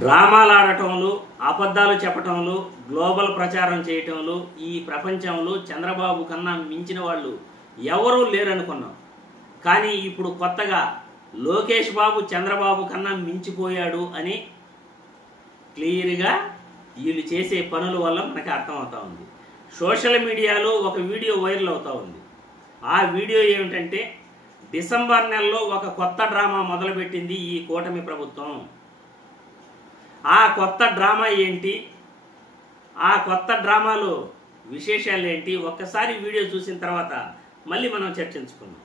డ్రామాలు ఆడటంలో, అబద్ధాలు చెప్పటంలో, గ్లోబల్ ప్రచారం చేయటంలో ఈ ప్రపంచంలో చంద్రబాబు కన్నా మించిన వాళ్ళు ఎవరూ లేరనుకున్నాం. కానీ ఇప్పుడు కొత్తగా లోకేష్ బాబు చంద్రబాబు కన్నా మించిపోయాడు అని క్లియర్గా వీళ్ళు చేసే పనుల వల్ల మనకి అర్థమవుతా ఉంది. సోషల్ మీడియాలో ఒక వీడియో వైరల్ అవుతూ ఉంది. ఆ వీడియో ఏమిటంటే, డిసెంబర్ నెలలో ఒక కొత్త డ్రామా మొదలుపెట్టింది ఈ కూటమి ప్రభుత్వం. ఆ కొత్త డ్రామా ఏంటి, ఆ కొత్త డ్రామాలో విశేషాలు ఏంటి, ఒక్కసారి వీడియో చూసిన తర్వాత మళ్ళీ మనం చర్చించుకుందాం.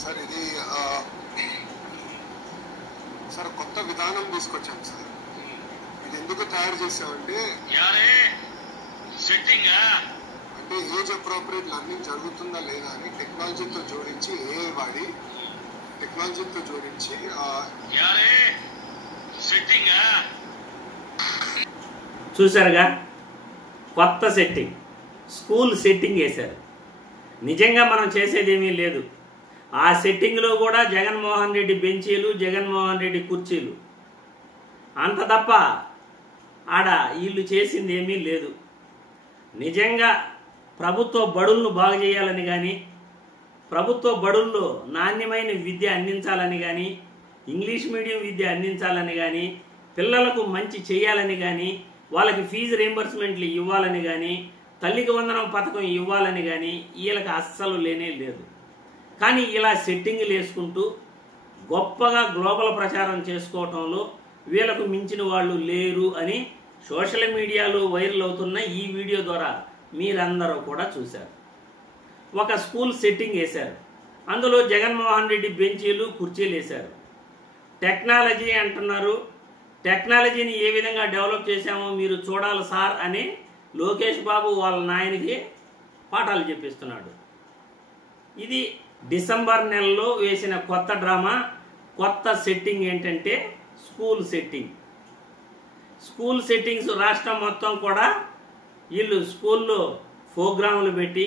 సార్ ఇది సార్ కొత్త విధానం తీసుకొచ్చాం సార్. ఇది ఎందుకు తయారు చేసామంటే అంటే ఏజ్ అప్రోప్రియేట్ లర్నింగ్ జరుగుతుందా లేదా అని టెక్నాలజీతో జోడించి ఏఐ వాడి టెక్నాలజీతో జోడించి చూసారుగా, కొత్త సెట్టింగ్, స్కూల్ సెట్టింగ్ వేశారు. నిజంగా మనం చేసేదేమీ లేదు. ఆ సెట్టింగ్లో కూడా జగన్మోహన్ రెడ్డి బెంచీలు, జగన్మోహన్ రెడ్డి కుర్చీలు, అంత తప్ప ఆడ వీళ్ళు చేసింది ఏమీ లేదు. నిజంగా ప్రభుత్వ బడులను బాగు చేయాలని కానీ, ప్రభుత్వ బడుల్లో నాణ్యమైన విద్య అందించాలని కానీ, ఇంగ్లీష్ మీడియం విద్య అందించాలని కానీ, పిల్లలకు మంచి చేయాలని కానీ, వాళ్ళకి ఫీజు రీయింబర్స్మెంట్లు ఇవ్వాలని కానీ, తల్లికి వందనం పథకం ఇవ్వాలని కానీ వీళ్ళకి అస్సలు లేనే లేదు. కానీ ఇలా సెట్టింగ్లు వేసుకుంటూ గొప్పగా గ్లోబల్ ప్రచారం చేసుకోవటంలో వీళ్ళకు మించిన వాళ్ళు లేరు అని సోషల్ మీడియాలో వైరల్ అవుతున్న ఈ వీడియో ద్వారా మీరందరూ కూడా చూశారు. ఒక స్కూల్ సెట్టింగ్ వేశారు. అందులో జగన్మోహన్ రెడ్డి బెంచీలు, కుర్చీలు వేశారు. టెక్నాలజీ అంటున్నారు. టెక్నాలజీని ఏ విధంగా డెవలప్ చేశామో మీరు చూడాలి సార్ అని లోకేష్ బాబు వాళ్ళ నాయనకి పాఠాలు చెప్పిస్తున్నాడు. ఇది డిసెంబర్ నెలలో వేసిన కొత్త డ్రామా. కొత్త సెట్టింగ్ ఏంటంటే స్కూల్ సెట్టింగ్. స్కూల్ సెట్టింగ్స్ రాష్ట్రం మొత్తం కూడా వీళ్ళు స్కూల్లో ప్రోగ్రాములు పెట్టి,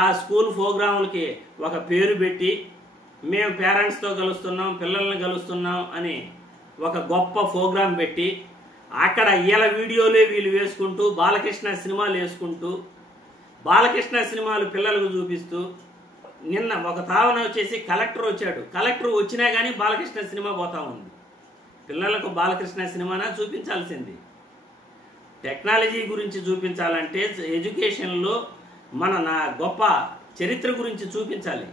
ఆ స్కూల్ ప్రోగ్రాములకి ఒక పేరు పెట్టి, మేము పేరెంట్స్తో కలుస్తున్నాం, పిల్లల్ని కలుస్తున్నాం అని ఒక గొప్ప ప్రోగ్రాం పెట్టి, అక్కడ వీళ్ళ వీడియోలే వీళ్ళు వేసుకుంటూ, బాలకృష్ణ సినిమాలు వేసుకుంటూ, బాలకృష్ణ సినిమాలు పిల్లలకు చూపిస్తూ, నిన్న ఒక తావన వచ్చేసి కలెక్టర్ వచ్చాడు. కలెక్టర్ వచ్చినా కానీ బాలకృష్ణ సినిమా పోతా ఉంది. పిల్లలకు బాలకృష్ణ సినిమానా చూపించాల్సింది. టెక్నాలజీ గురించి చూపించాలంటే ఎడ్యుకేషన్లో నా గొప్ప చరిత్ర గురించి చూపించాలి.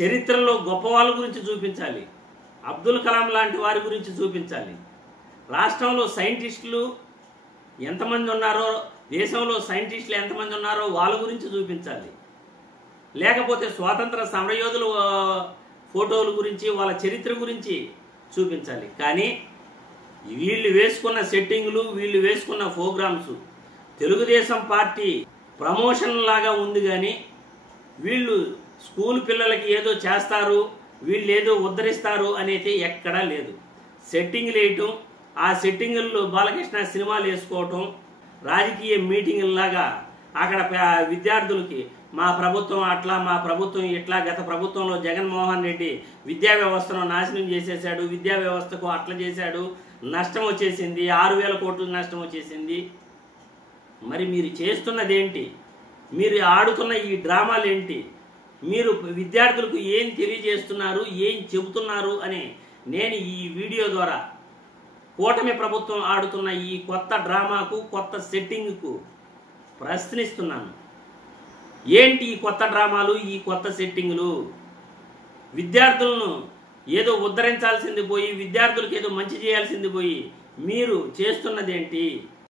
చరిత్రలో గొప్ప వాళ్ళ గురించి చూపించాలి. అబ్దుల్ కలాం లాంటి వారి గురించి చూపించాలి. రాష్ట్రంలో సైంటిస్టులు ఎంతమంది ఉన్నారో, దేశంలో సైంటిస్టులు ఎంతమంది ఉన్నారో వాళ్ళ గురించి చూపించాలి. లేకపోతే స్వాతంత్ర సమరయోధుల ఫోటోల గురించి, వాళ్ళ చరిత్ర గురించి చూపించాలి. కానీ వీళ్ళు వేసుకున్న సెట్టింగ్లు, వీళ్ళు వేసుకున్న ప్రోగ్రామ్స్ తెలుగుదేశం పార్టీ ప్రమోషన్ లాగా ఉంది. కానీ వీళ్ళు స్కూల్ పిల్లలకి ఏదో చేస్తారు, వీళ్ళు ఏదో ఉద్ధరిస్తారు అనేది ఎక్కడా లేదు. సెట్టింగ్లు వేయటం, ఆ సెట్టింగుల్లో బాలకృష్ణ సినిమాలు వేసుకోవటం, రాజకీయ మీటింగుల్లాగా అక్కడ విద్యార్థులకి మా ప్రభుత్వం అట్లా, మా ప్రభుత్వం ఇట్లా, గత ప్రభుత్వంలో జగన్మోహన్ రెడ్డి విద్యా వ్యవస్థను నాశనం చేసేసాడు, విద్యా వ్యవస్థకు అట్లా చేశాడు, నష్టం వచ్చేసింది, 6,000 కోట్లు నష్టం వచ్చేసింది. మరి మీరు చేస్తున్నది ఏంటి? మీరు ఆడుతున్న ఈ డ్రామాలు ఏంటి? మీరు విద్యార్థులకు ఏం తెలియజేస్తున్నారు, ఏం చెబుతున్నారు అని నేను ఈ వీడియో ద్వారా కూటమి ప్రభుత్వం ఆడుతున్న ఈ కొత్త డ్రామాకు, కొత్త సెట్టింగ్కు ప్రశ్నిస్తున్నాను. ఏంటి ఈ కొత్త డ్రామాలు, ఈ కొత్త సెట్టింగులు? విద్యార్థులను ఏదో ఉద్ధరించాల్సింది పోయి, విద్యార్థులకు ఏదో మంచి చేయాల్సింది పోయి మీరు చేస్తున్నదేంటి?